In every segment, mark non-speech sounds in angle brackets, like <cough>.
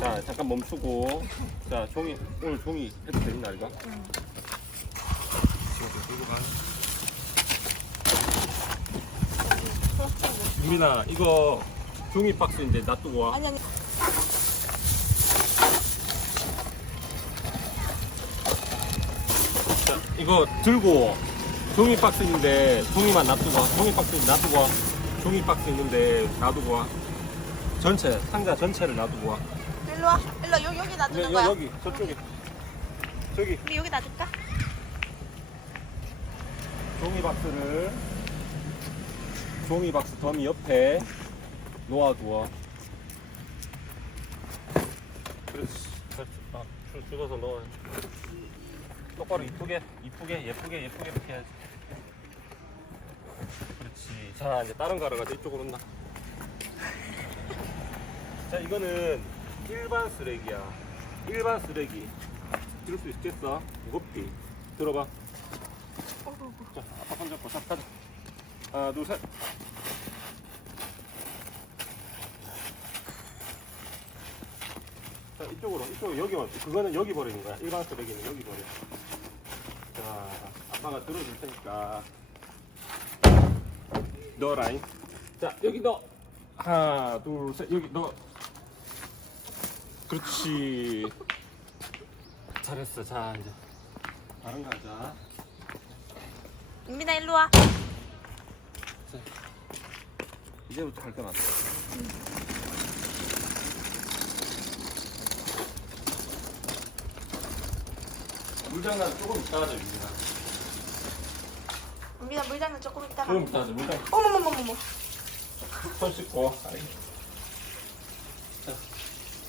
자 잠깐 멈추고 자 종이 오늘 종이 해도 되는 날이가? 응. 유민아 이거 종이 박스 이제 놔두고 와. 아니 아니. 자, 이거 들고 종이 박스인데 종이만 놔두고 와. 종이 박스 놔두고 와. 종이 박스 있는데 놔두고 와. 전체 상자 전체를 놔두고 와. 일로 와. 일로 와. 여기 여기 놔두는 여, 거야. 여, 여기 저쪽에 저기 우리 여기 놔둘까? 종이 박스를 종이 박스 더미 옆에 놓아두어. 그렇지. 그렇지. 아, 줄 죽어서 넣어. 똑바로 이쁘게, 이쁘게, 예쁘게, 예쁘게 이렇게 해야지. 그렇지. 자, 이제 다른 가루가 이쪽으로 온다. <laughs> 자, 이거는 일반 쓰레기야. 일반 쓰레기. 들을 수 있겠어? 무겁지? 들어봐. 자, 아빠 손 잡고 자, 가자. 하나, 둘, 셋. 자, 이쪽으로, 이쪽으로, 여기, 와. 그거는 여기 버리는 거야. 일반 쓰레기는 여기 버려. 자, 아빠가 들어줄 테니까. 넣어라잉. 자, 여기 넣어. 하나, 둘, 셋. 여기 넣어. 그렇지. 잘했어. 자, 이제. 다른 거 하자. 민민아 일로 와. 이제부터 할건 없어. 물장난 조금 이따 하자, 민진아. 민민아 물장난 조금 있다가. 조금 이따 하자, 물장. 어머머머머머. 손 씻고. 자,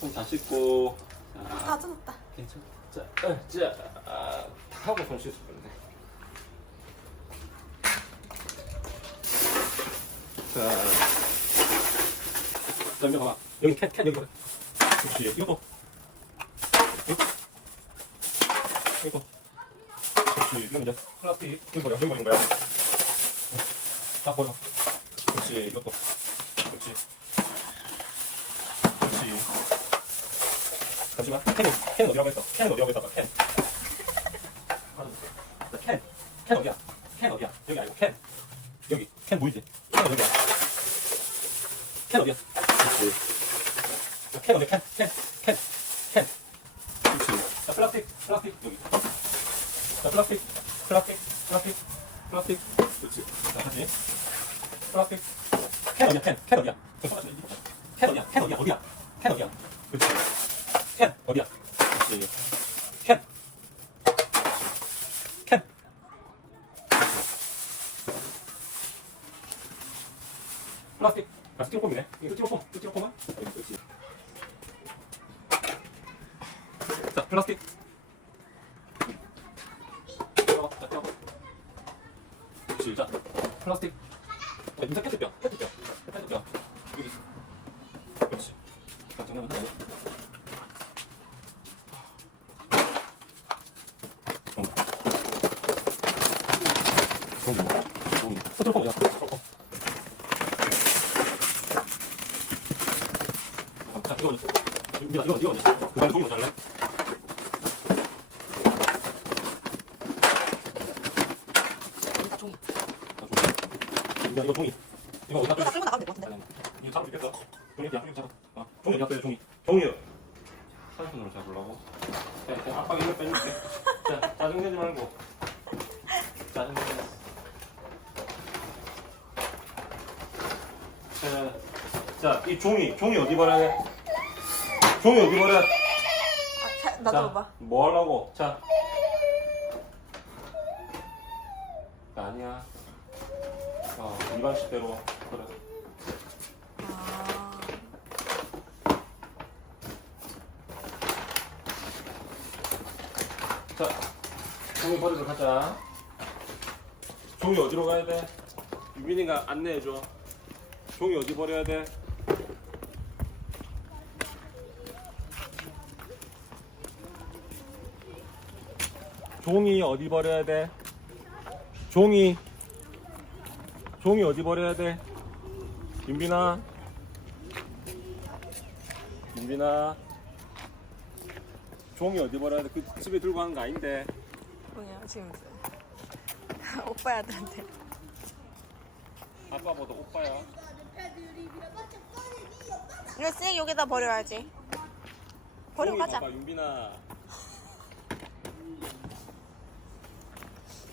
손다 씻고. 자, 다 젖었다. 괜찮아. 자, 어, 자, 아, 다 하고 손 씻을 건데. 자, 자, 여기 봐봐. 여기 캔, 캔 여기 봐봐. 그렇지, 이거 봐. 이거. 이거. 그렇지, 이거 이제 플라스틱. 여기 버려, 여기 버린 거야. 딱 버려. 그렇지, 이것도. 그렇지. 잠시만. 캔, 캔 어디라고 했어? 캔 어디라고 했어? 캔. 나 캔. 캔 어디야? 캔 어디야? 여기 아니고 캔. 여기. 캔 보이지? 캔 어디야? 캔 어디야? 캔 어디야? 캔. 캔. 캔. 캔. 그렇지. 자, 플라스틱. 플라스틱. 여기. 자, 플라스틱. 플라스틱. 플라스틱. 플라스틱. 그렇지. 자, 다시. 플라스틱. 캔 어디야? 캔. 캔 어디야? 캔 어디야? 캔 어디야? 어디야? 캔 어디야? 그렇지. 캔 어디야? 캔. 플라스틱. 아, 스티로폼이네. 이거 스티로폼. 스티로폼아? 그렇지. 자, 플라스틱. 자, 플라스틱. 자, 인사 페트병. 페트병. 페트병. 여기 있어. 그렇지. 자, 정리하면 돼. 종이, 종이. 스티로폼이야, 스티로폼. 자, 이거 어디? 이거 이거 이거 어디? 그거 종이 어디 할래? 종이. 이거 이거 종이. 이거 어디다 줘? 끌고 나가면 될 것 같은데. 이거 잡을 수 있겠어? 종이? 종이 잡아. 아, 종이 어디 갔어요? 종이. 종이요. 사진으로 잡으려고. 자, 자, 아빠가 이거 빼줄게. 자, 짜증내지 말고. 짜증내지 말고. 자, 자, 이 종이, 종이 어디 버려야 돼? 종이 어디 버려야 돼? 아, 자, 나도 봐. 뭐 하려고? 자. 아니야. 어, 일반식대로. 그래. 아. 자, 종이 버리러 가자. 종이 어디로 가야 돼? 유빈이가 안내해줘. 종이 어디 버려야 돼? 종이 어디 버려야 돼? 종이. 종이 어디 버려야 돼? 윤빈아. 윤빈아. 종이 어디 버려야 돼? 그 집에 들고 가는 거 아닌데. 뭐냐 지금 <laughs> 오빠야들한테 아빠보다 오빠야. 이거 쓱 여기다 버려야지 버리고 종이 가자 봐봐, 윤빈아. <laughs>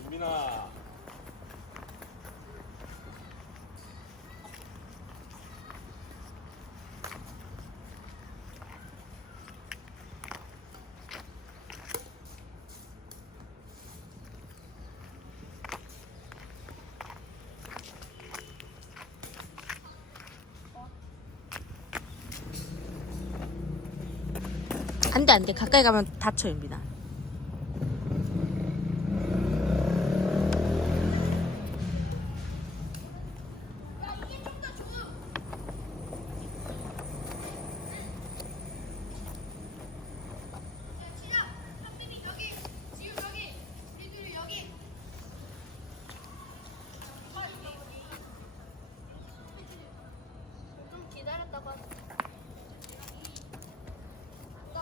윤빈아. 안돼 안돼. 가까이 가면 다쳐 윤빈아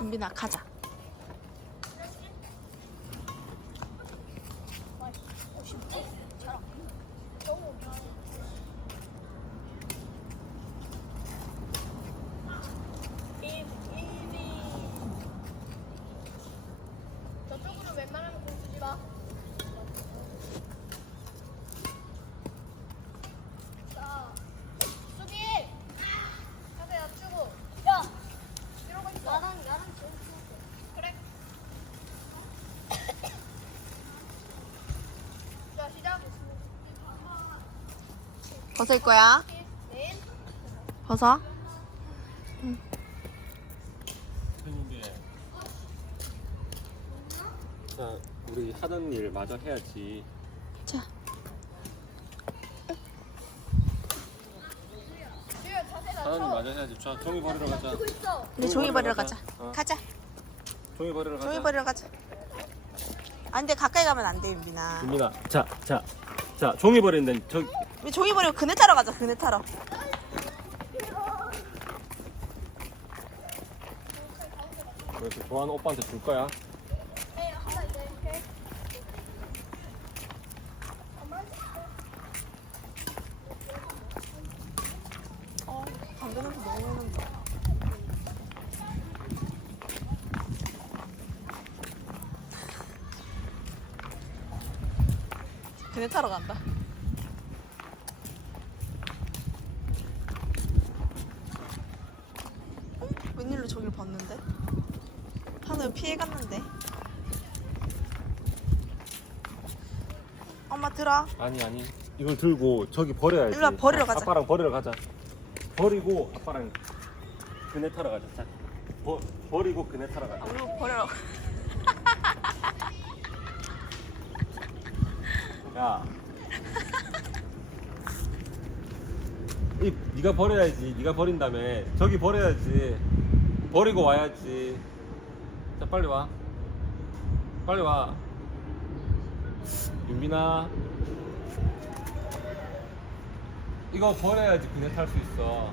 윤빈아 가자 저쪽으로 웬만하면 공 주지 마. 자, 수비. 하세 낮추고. 야, 이러고 있어. 나랑 나랑 좀 그래. 자, 시작. 벗을 거야 네. 벗어 선생님들. 자, 우리 하던 일 마저 해야지. 자 하던 일. 마저 해야지. 자, 종이 버리러 가자. 이제 종이 버리러 가자 어. 가자 종이 버리러 가자. 종이 버리러 가자 안 돼 가까이 가면 안 돼 윤빈아 윤빈아, 자, 자, 자, 종이 버리는데 저 우리 종이 버리고 그네 타러 가자 그네 타러. 그래서 좋아하는 오빠한테 줄 거야. 어 담배 냄새 너무 나는데. 그네 타러 간다 어? 웬일로 저길 봤는데? 하늘 피해갔는데 엄마 들어 아니 아니. 이걸 들고 저기 버려야지. 일로 와, 버리러 가자. 아빠랑 버리러 가자. 버리고 아빠랑 그네 타러 가자. 자, 버, 버리고 그네 타러 가자. 아, 우리 버려 <laughs> 야. 이 네가 버려야지. 네가 버린 다음에 저기 버려야지. 버리고 와야지. 자 빨리 와. 빨리 와. 윤빈아. 이거 버려야지 그네 탈 수 있어.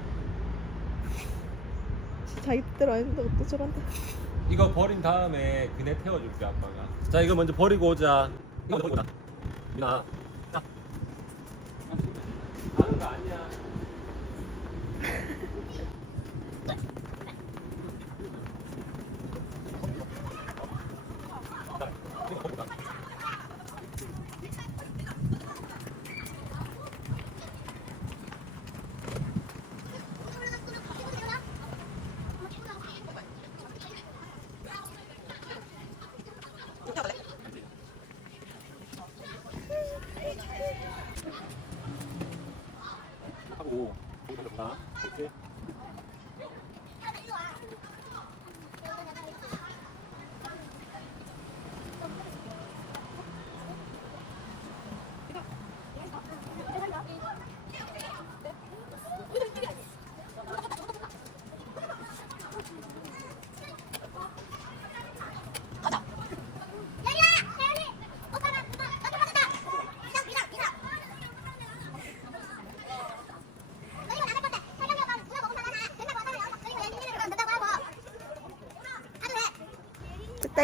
자기 뜻대로 안 했는데 또 저런다 이거 버린 다음에 그네 태워줄게 아빠가. 자 이거 먼저 버리고 오자. 이거 먼저 버리고 오자. 민아. 자. 가는 거 아니야.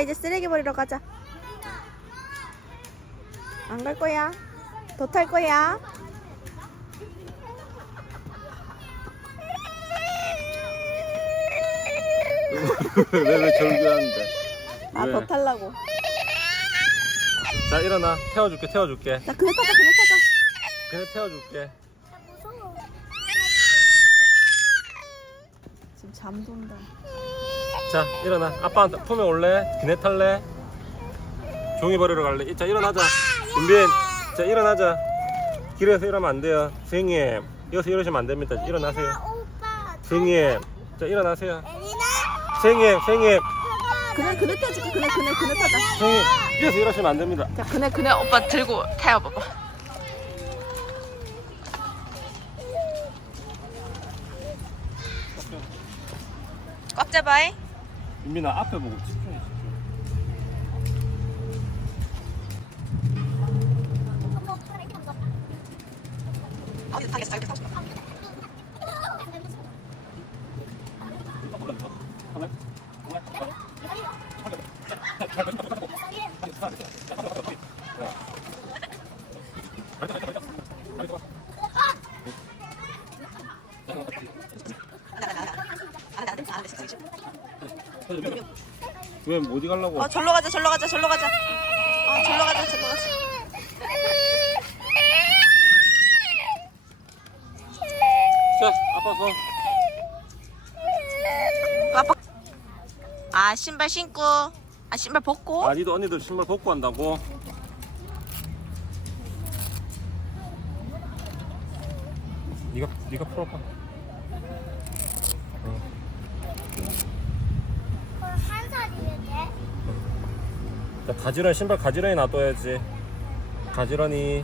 이제 쓰레기 버리러 가자. 안 갈 거야. 더 탈 거야. 왜왜 절규하는데? 아 왜? 더 탈라고. 자 일어나 태워줄게 태워줄게 자 그네 타자 그네 타자. 그냥 태워줄게 지금 잠도 온다. 자 일어나 아빠한테 품에 올래? 기내 탈래? 종이 버리러 갈래? 자 일어나자 윤빈 자 일어나자 길에서 이러면 안 돼요 선생님 여기서 이러시면 안 됩니다 일어나세요. 선생님 자 일어나세요. 선생님 선생님 그네 그네 타줄게 그네 그네 그네 타자. 선생님 여기서 이러시면 안 됩니다 자 그네 그네 오빠 들고 타요 봐봐. 꽉 잡아잉. 윤빈아 앞에 보고 집중해 집중 왜 어디 가려고 어 절로 가자 절로 가자 절로 가자. 어 절로 가자 절로 가자. 자 아빠 손 아빠. 아 신발 신고. 아 신발 벗고. 아, 니도 언니들 신발 벗고 한다고? 니가 니가 풀어봐. 한 살이겠네. 자, 가지런히 신발 가지런히 놔둬야지. 가지런히.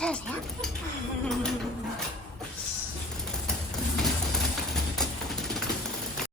괜찮으세요?